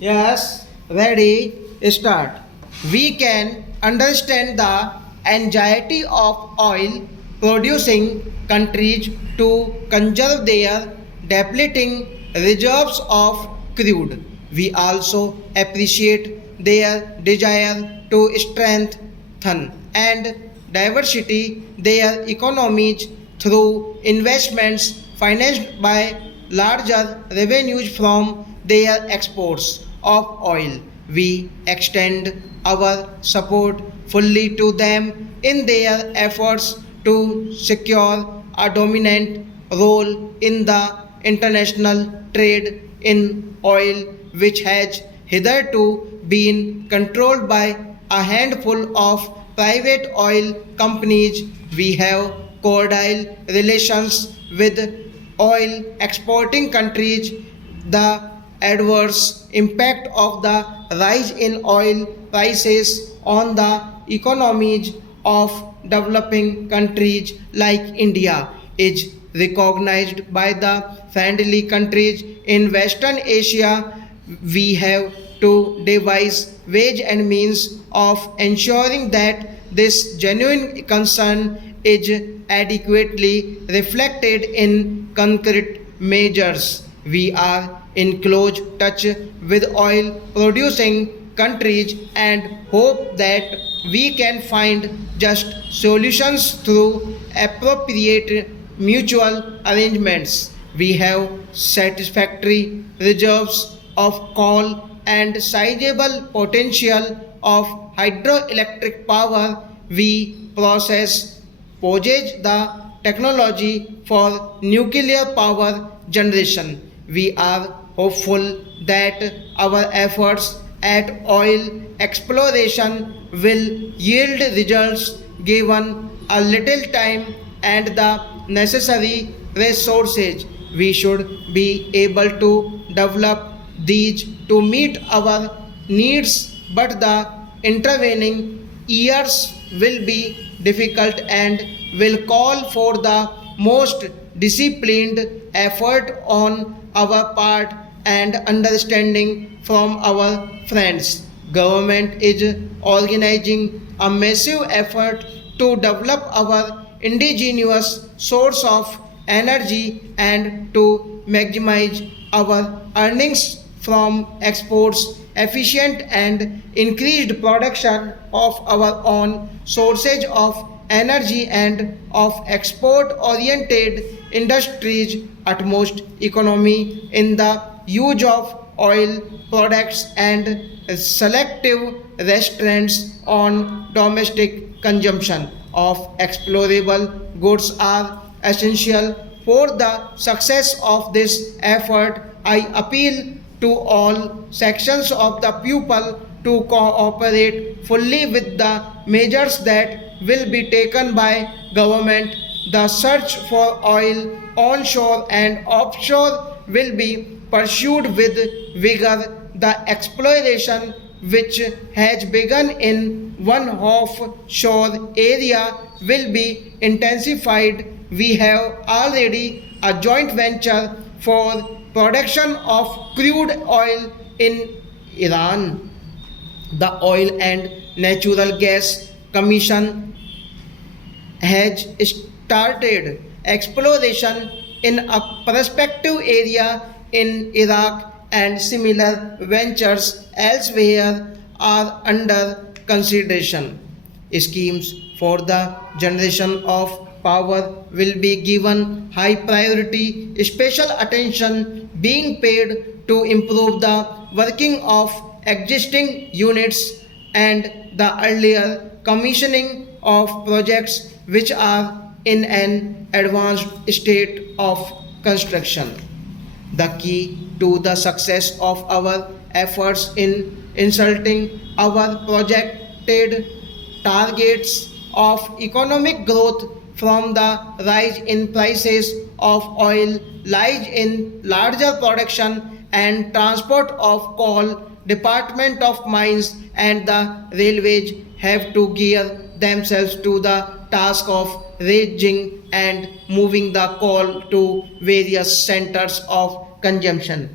Yes, ready, start. We can understand the anxiety of oil producing countries to conserve their depleting reserves of crude. We also appreciate their desire to strengthen and diversity their economies through investments financed by larger revenues from their exports of oil. We extend our support fully to them in their efforts to secure a dominant role in the international trade in oil, which has hitherto been controlled by a handful of private oil companies. We have cordial relations with oil exporting countries. The adverse impact of the rise in oil prices on the economies of developing countries like India is recognized by the friendly countries in Western Asia. We have to devise ways and means of ensuring that this genuine concern is adequately reflected in concrete measures. We are in close touch with oil producing countries and hope that we can find just solutions through appropriate mutual arrangements. We have satisfactory reserves of coal and sizable potential of hydroelectric power. We possess the technology for nuclear power generation. We are hopeful that our efforts at oil exploration will yield results given a little time and the necessary resources. We should be able to develop these to meet our needs, but the intervening years will be difficult and will call for the most disciplined effort on our part and understanding from our friends. Government is organizing a massive effort to develop our indigenous source of energy and to maximize our earnings from exports, efficient and increased production of our own sources of energy and of export oriented industries, utmost economy in the use of oil products and selective restraints on domestic consumption of explorable goods are essential for the success of this effort. I appeal to all sections of the people to cooperate fully with the measures that will be taken by government. The search for oil onshore and offshore will be pursued with vigor. The exploration which has begun in one offshore area will be intensified. We have already a joint venture for production of crude oil in Iran. The Oil and Natural Gas Commission has started exploration in a prospective area in Iraq, and similar ventures elsewhere are under consideration. Schemes for the generation of power will be given high priority, special attention being paid to improve the working of existing units and the earlier commissioning of projects which are in an advanced state of construction. The key to the success of our efforts in insulting our projected targets of economic growth from the rise in prices of oil lies in larger production and transport of coal. Department of Mines and the railways have to gear themselves to the task of raising and moving the coal to various centers of consumption.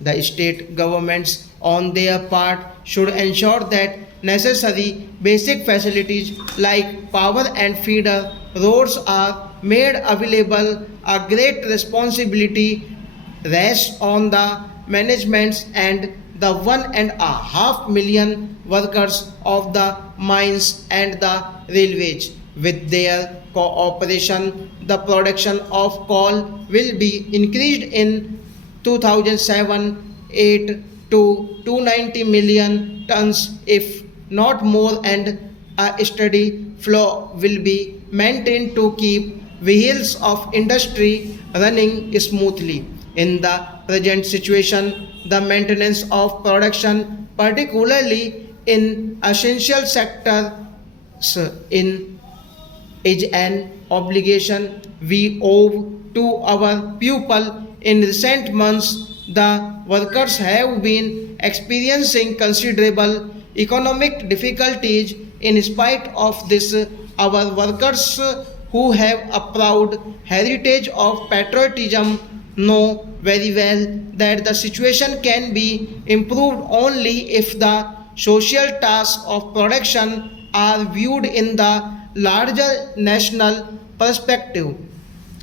The state governments, on their part, should ensure that necessary basic facilities like power and feeder roads are made available. A great responsibility rests on the managements and the 1.5 million workers of the mines and the railways. With their cooperation, the production of coal will be increased in 2007-8 to 290 million tons, if not more, and a steady flow will be maintained to keep wheels of industry running smoothly. In the present situation, the maintenance of production, particularly in essential sectors, in is an obligation we owe to our people. In recent months, the workers have been experiencing considerable economic difficulties. In spite of this, our workers who have a proud heritage of patriotism know very well that the situation can be improved only if the social tasks of production are viewed in the larger national perspective.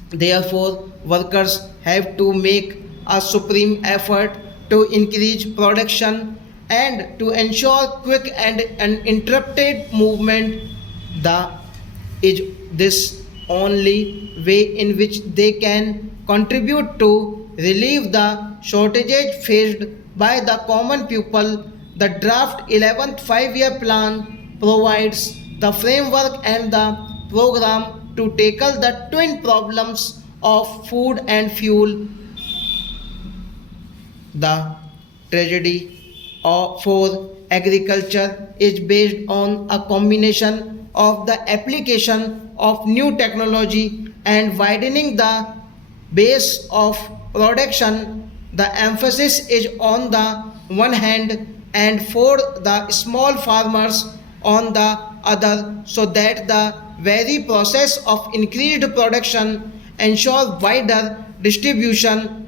Therefore, workers have to make a supreme effort to increase production and to ensure quick and uninterrupted movement. The is this only way in which they can contribute to relieve the shortages faced by the common people. The draft 11th 5-year plan provides the framework and the program to tackle the twin problems of food and fuel. The tragedy for agriculture is based on a combination of the application of new technology and widening the base of production. The emphasis is on the one hand and for the small farmers on the other, so that the very process of increased production ensures wider distribution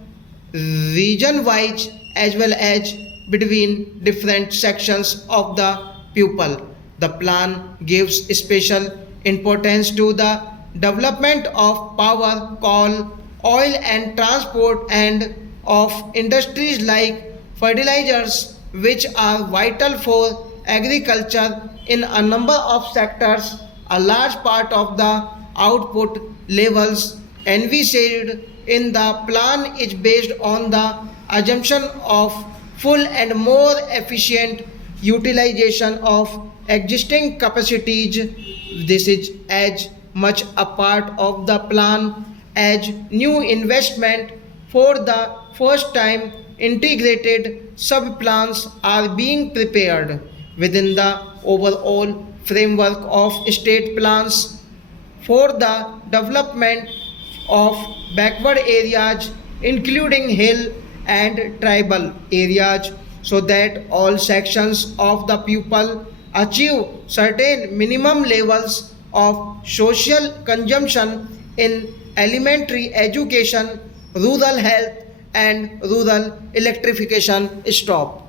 region wise as well as between different sections of the pupil. The plan gives special importance to the development of power, coal, oil and transport, and of industries like fertilizers, which are vital for agriculture in a number of sectors. A large part of the output levels envisaged in the plan is based on the assumption of full and more efficient utilization of existing capacities. This is as much a part of the plan as new investment. For the first time, integrated sub-plans are being prepared within the overall framework of state plans for the development of backward areas, including hill and tribal areas, so that all sections of the pupil achieve certain minimum levels of social consumption in elementary education, rural health, and rural electrification. Stop.